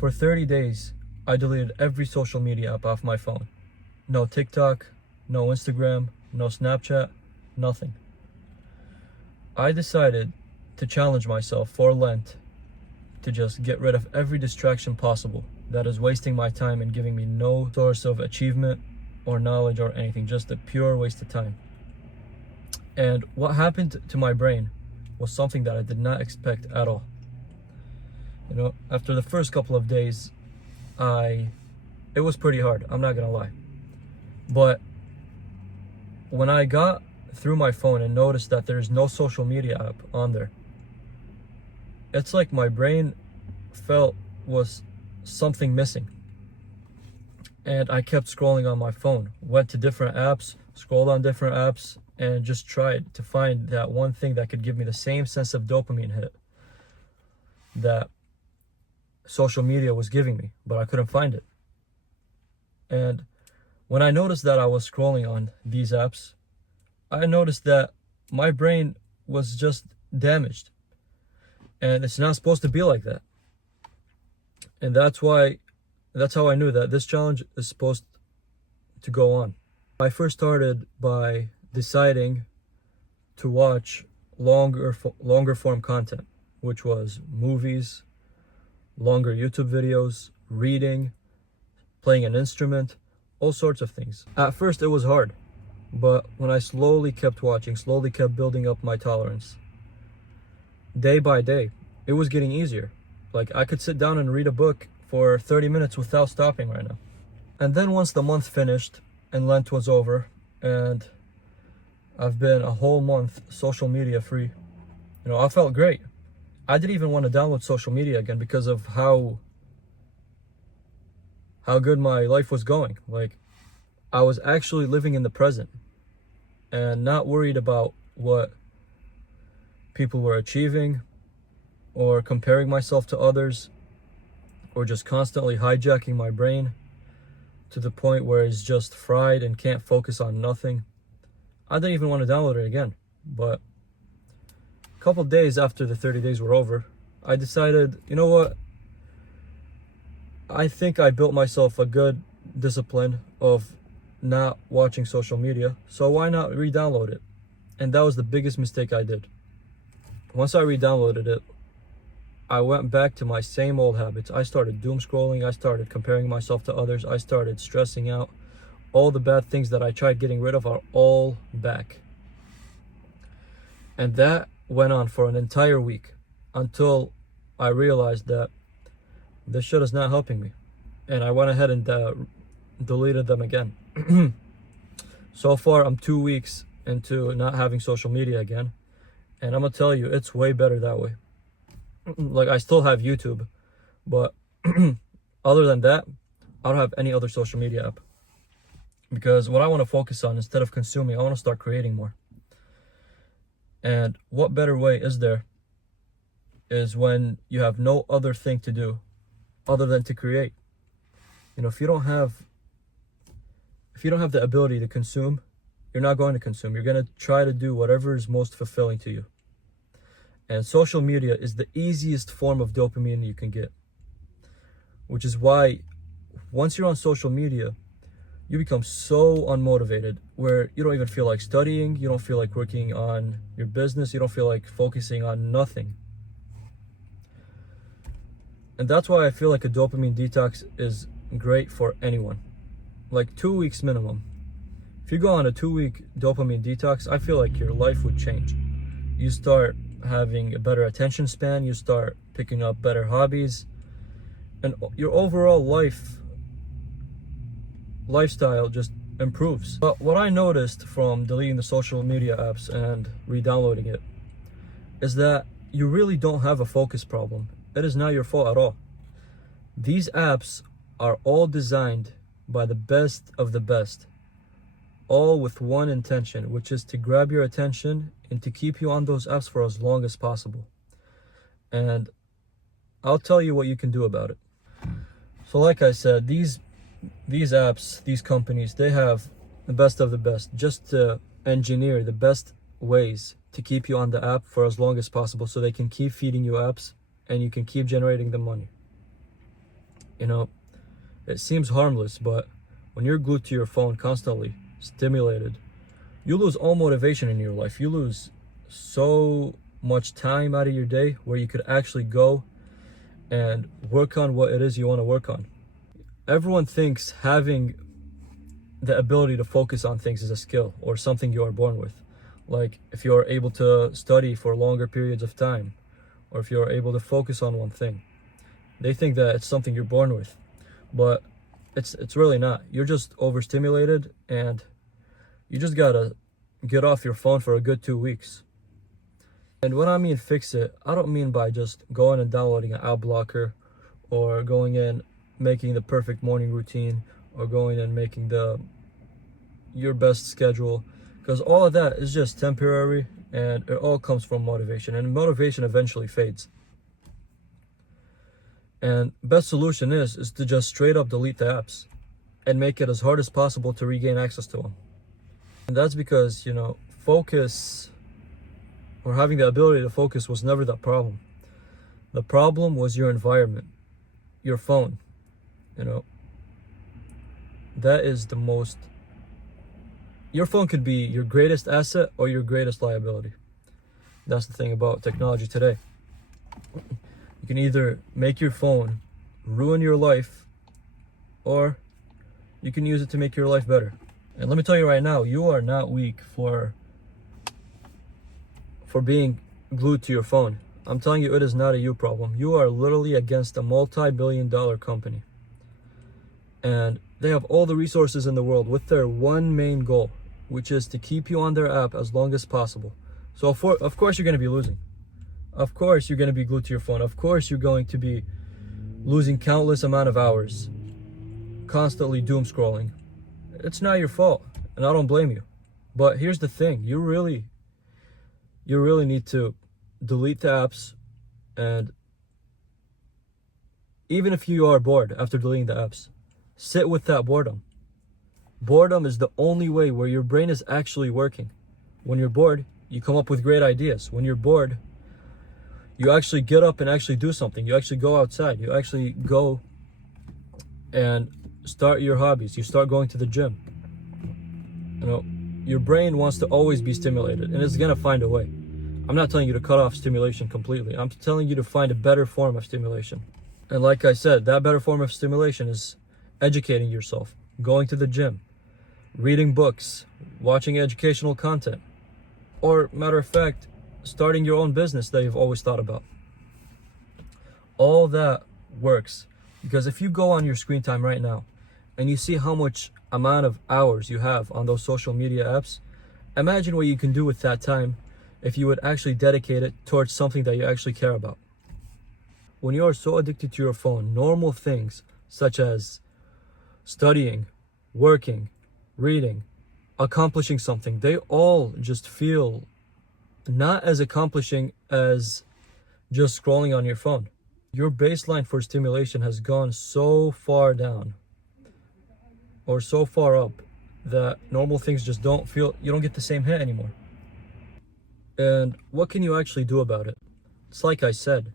For 30 days, I deleted every social media app off my phone. No TikTok, no Instagram, no Snapchat, nothing. I decided to challenge myself for Lent to just get rid of every distraction possible that is wasting my time and giving me no source of achievement or knowledge or anything, just a pure waste of time. And what happened to my brain was something that I did not expect at all. After the first couple of days, it was pretty hard, I'm not gonna lie. But when I got through my phone and noticed that there's no social media app on there, it's like my brain felt was something missing. And I kept scrolling on my phone, went to different apps, scrolled on different apps, and just tried to find that one thing that could give me the same sense of dopamine hit that social media was giving me, but I couldn't find it. And when I noticed that I was scrolling on these apps, I noticed that my brain was just damaged. And it's not supposed to be like that. And that's how I knew that this challenge is supposed to go on. I first started by deciding to watch longer form content, which was movies, longer YouTube videos, reading, playing an instrument, all sorts of things. At first it was hard, but when I slowly kept watching, slowly kept building up my tolerance, day by day, it was getting easier. Like, I could sit down and read a book for 30 minutes without stopping right now. And then once the month finished and Lent was over, and I've been a whole month social media free, I felt great. I didn't even want to download social media again because of how good my life was going. Like, I was actually living in the present and not worried about what people were achieving or comparing myself to others or just constantly hijacking my brain to the point where it's just fried and can't focus on nothing. I didn't even want to download it again. But a couple days after the 30 days were over, I decided, you know what? I think I built myself a good discipline of not watching social media, so why not re-download it? And that was the biggest mistake I did. Once I re-downloaded it, I went back to my same old habits. I started doom scrolling, I started comparing myself to others, I started stressing out. All the bad things that I tried getting rid of are all back. And that went on for an entire week until I realized that this shit is not helping me. And I went ahead and deleted them again. So far, I'm 2 weeks into not having social media again. And I'm gonna tell you, it's way better that way. Like, I still have YouTube, but other than that, I don't have any other social media app. Because what I want to focus on, instead of consuming, I want to start creating more. And what better way is there is when you have no other thing to do other than to create. If you don't have the ability to consume, you're not going to consume. You're going to try to do whatever is most fulfilling to you. And social media is the easiest form of dopamine you can get. Which is why once you're on social media, you become so unmotivated where you don't even feel like studying, you don't feel like working on your business, you don't feel like focusing on nothing. And that's why I feel like a dopamine detox is great for anyone. Like 2 weeks minimum. If you go on a 2-week dopamine detox, I feel like your life would change. You start having a better attention span, you start picking up better hobbies, and your overall lifestyle just improves. But what I noticed from deleting the social media apps and re-downloading it is that you really don't have a focus problem. It is not your fault at all. These apps are all designed by the best of the best, all with one intention, which is to grab your attention and to keep you on those apps for as long as possible. And I'll tell you what you can do about it. So like I said, these apps, these companies, they have the best of the best just to engineer the best ways to keep you on the app for as long as possible so they can keep feeding you apps and you can keep generating the money. You know, it seems harmless, but when you're glued to your phone constantly, stimulated, you lose all motivation in your life. You lose so much time out of your day where you could actually go and work on what it is you want to work on. Everyone thinks having the ability to focus on things is a skill or something you are born with. Like if you're able to study for longer periods of time, or if you're able to focus on one thing, they think that it's something you're born with. But it's really not. You're just overstimulated, and you just gotta get off your phone for a good 2 weeks. And when I mean fix it, I don't mean by just going and downloading an ad blocker, or going in making the perfect morning routine, or going and making your best schedule, because all of that is just temporary, and it all comes from motivation, and motivation eventually fades. And best solution is to just straight up delete the apps and make it as hard as possible to regain access to them. And that's because, focus, or having the ability to focus, was never the problem. The problem was your environment, your phone. That is your phone could be your greatest asset or your greatest liability. That's the thing about technology today. You can either make your phone ruin your life, or you can use it to make your life better. And let me tell you right now, you are not weak for being glued to your phone. I'm telling you, it is not a you problem. You are literally against a multi-billion-dollar company. And they have all the resources in the world with their one main goal, which is to keep you on their app as long as possible. So of course you're going to be losing. Of course you're going to be glued to your phone. Of course you're going to be losing countless amount of hours, constantly doom scrolling. It's not your fault, and I don't blame you. But here's the thing, you really need to delete the apps. And even if you are bored after deleting the apps, sit with that boredom. Boredom is the only way where your brain is actually working. When you're bored, you come up with great ideas. When you're bored, you actually get up and actually do something. You actually go outside. You actually go and start your hobbies. You start going to the gym. Your brain wants to always be stimulated, and it's gonna find a way. I'm not telling you to cut off stimulation completely. I'm telling you to find a better form of stimulation. And like I said, that better form of stimulation is educating yourself, going to the gym, reading books, watching educational content, or matter of fact, starting your own business that you've always thought about. All that works, because if you go on your screen time right now and you see how much amount of hours you have on those social media apps, imagine what you can do with that time if you would actually dedicate it towards something that you actually care about. When you are so addicted to your phone, normal things such as studying, working, reading, accomplishing something, they all just feel not as accomplishing as just scrolling on your phone. Your baseline for stimulation has gone so far down or so far up that normal things just you don't get the same hit anymore. And what can you actually do about it? It's like I said,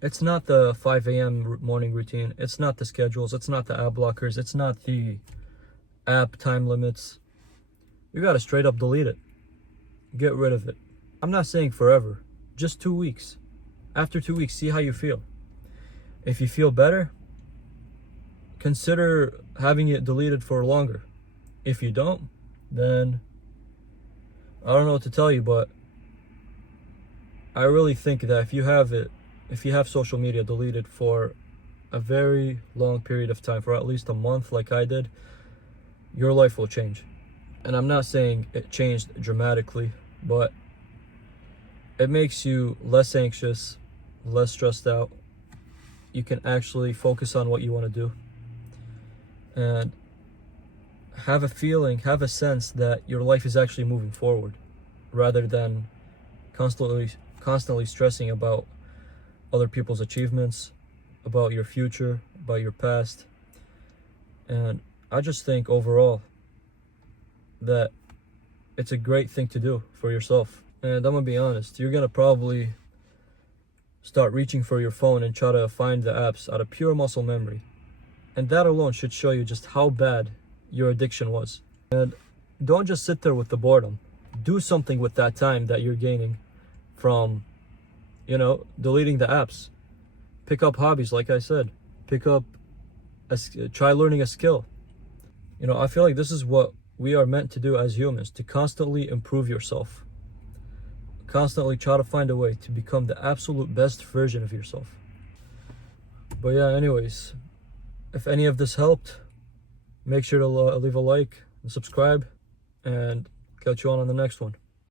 it's not the 5 a.m. morning routine. It's not the schedules. It's not the app blockers. It's not the app time limits. You gotta straight up delete it. Get rid of it. I'm not saying forever, just 2 weeks. After 2 weeks, see how you feel. If you feel better, consider having it deleted for longer. If you don't, then I don't know what to tell you, but I really think that if you have social media deleted for a very long period of time, for at least a month like I did, your life will change. And I'm not saying it changed dramatically, but it makes you less anxious, less stressed out. You can actually focus on what you want to do, and have a sense that your life is actually moving forward, rather than constantly stressing about other people's achievements, about your future, about your past. And I just think overall that it's a great thing to do for yourself. And I'm gonna be honest, you're gonna probably start reaching for your phone and try to find the apps out of pure muscle memory. And that alone should show you just how bad your addiction was. And don't just sit there with the boredom. Do something with that time that you're gaining from, deleting the apps. Pick up hobbies, like I said. Try learning a skill. I feel like this is what we are meant to do as humans, to constantly improve yourself. Constantly try to find a way to become the absolute best version of yourself. But yeah, anyways, if any of this helped, make sure to leave a like and subscribe, and catch you on the next one.